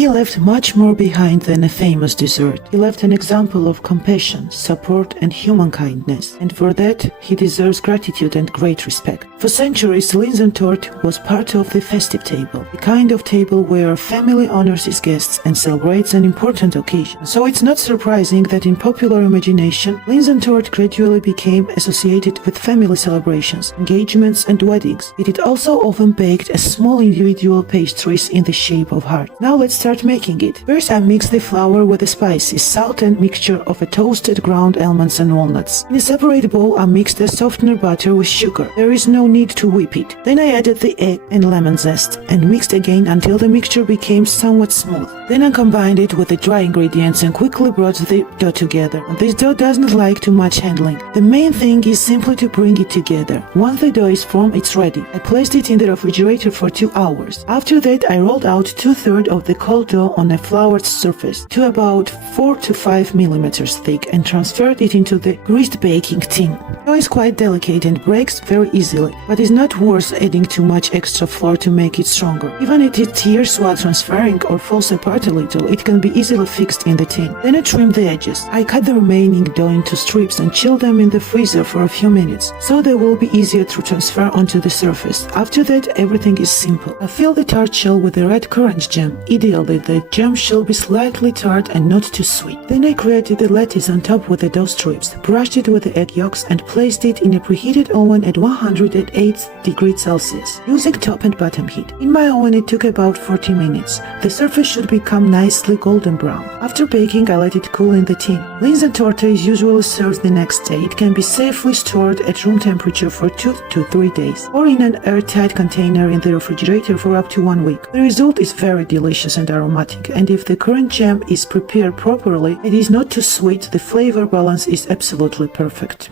He left much more behind than a famous dessert. He left an example of compassion, support, and human kindness, and for that he deserves gratitude and great respect. For centuries, Linzer Torte was part of the festive table, the kind of table where a family honors its guests and celebrates an important occasion. So it's not surprising that in popular imagination, Linzer Torte gradually became associated with family celebrations, engagements, and weddings. It also often baked as small individual pastries in the shape of hearts. Now let's start making it. First, I mix the flour with the spices, salt, and mixture of a toasted ground almonds and walnuts. In a separate bowl, I mixed a softener butter with sugar. There is no need to whip it. Then I added the egg and lemon zest and mixed again until the mixture became somewhat smooth. Then I combined it with the dry ingredients and quickly brought the dough together. This dough doesn't like too much handling. The main thing is simply to bring it together. Once the dough is formed, it's ready. I placed it in the refrigerator for 2 hours. After that, I rolled out 2/3 of the cold dough on a floured surface to about 4 to 5 millimeters thick and transferred it into the greased baking tin. Dough is quite delicate and breaks very easily, but it's not worth adding too much extra flour to make it stronger. Even if it tears while transferring or falls apart a little, it can be easily fixed in the tin. Then I trimmed the edges. I cut the remaining dough into strips and chilled them in the freezer for a few minutes, so they will be easier to transfer onto the surface. After that, everything is simple. I fill the tart shell with the red currant jam. Ideally, the jam should be slightly tart and not too sweet. Then I created the lattice on top with the dough strips, brushed it with the egg yolks, and placed it in a preheated oven at 108 degrees Celsius, using top and bottom heat. In my oven, it took about 40 minutes. The surface should become nicely golden brown. After baking, I let it cool in the tin. Linzer Torte is usually served the next day. It can be safely stored at room temperature for 2 to 3 days, or in an airtight container in the refrigerator for up to 1 week. The result is very delicious and aromatic, and if the currant jam is prepared properly, it is not too sweet, the flavor balance is absolutely perfect.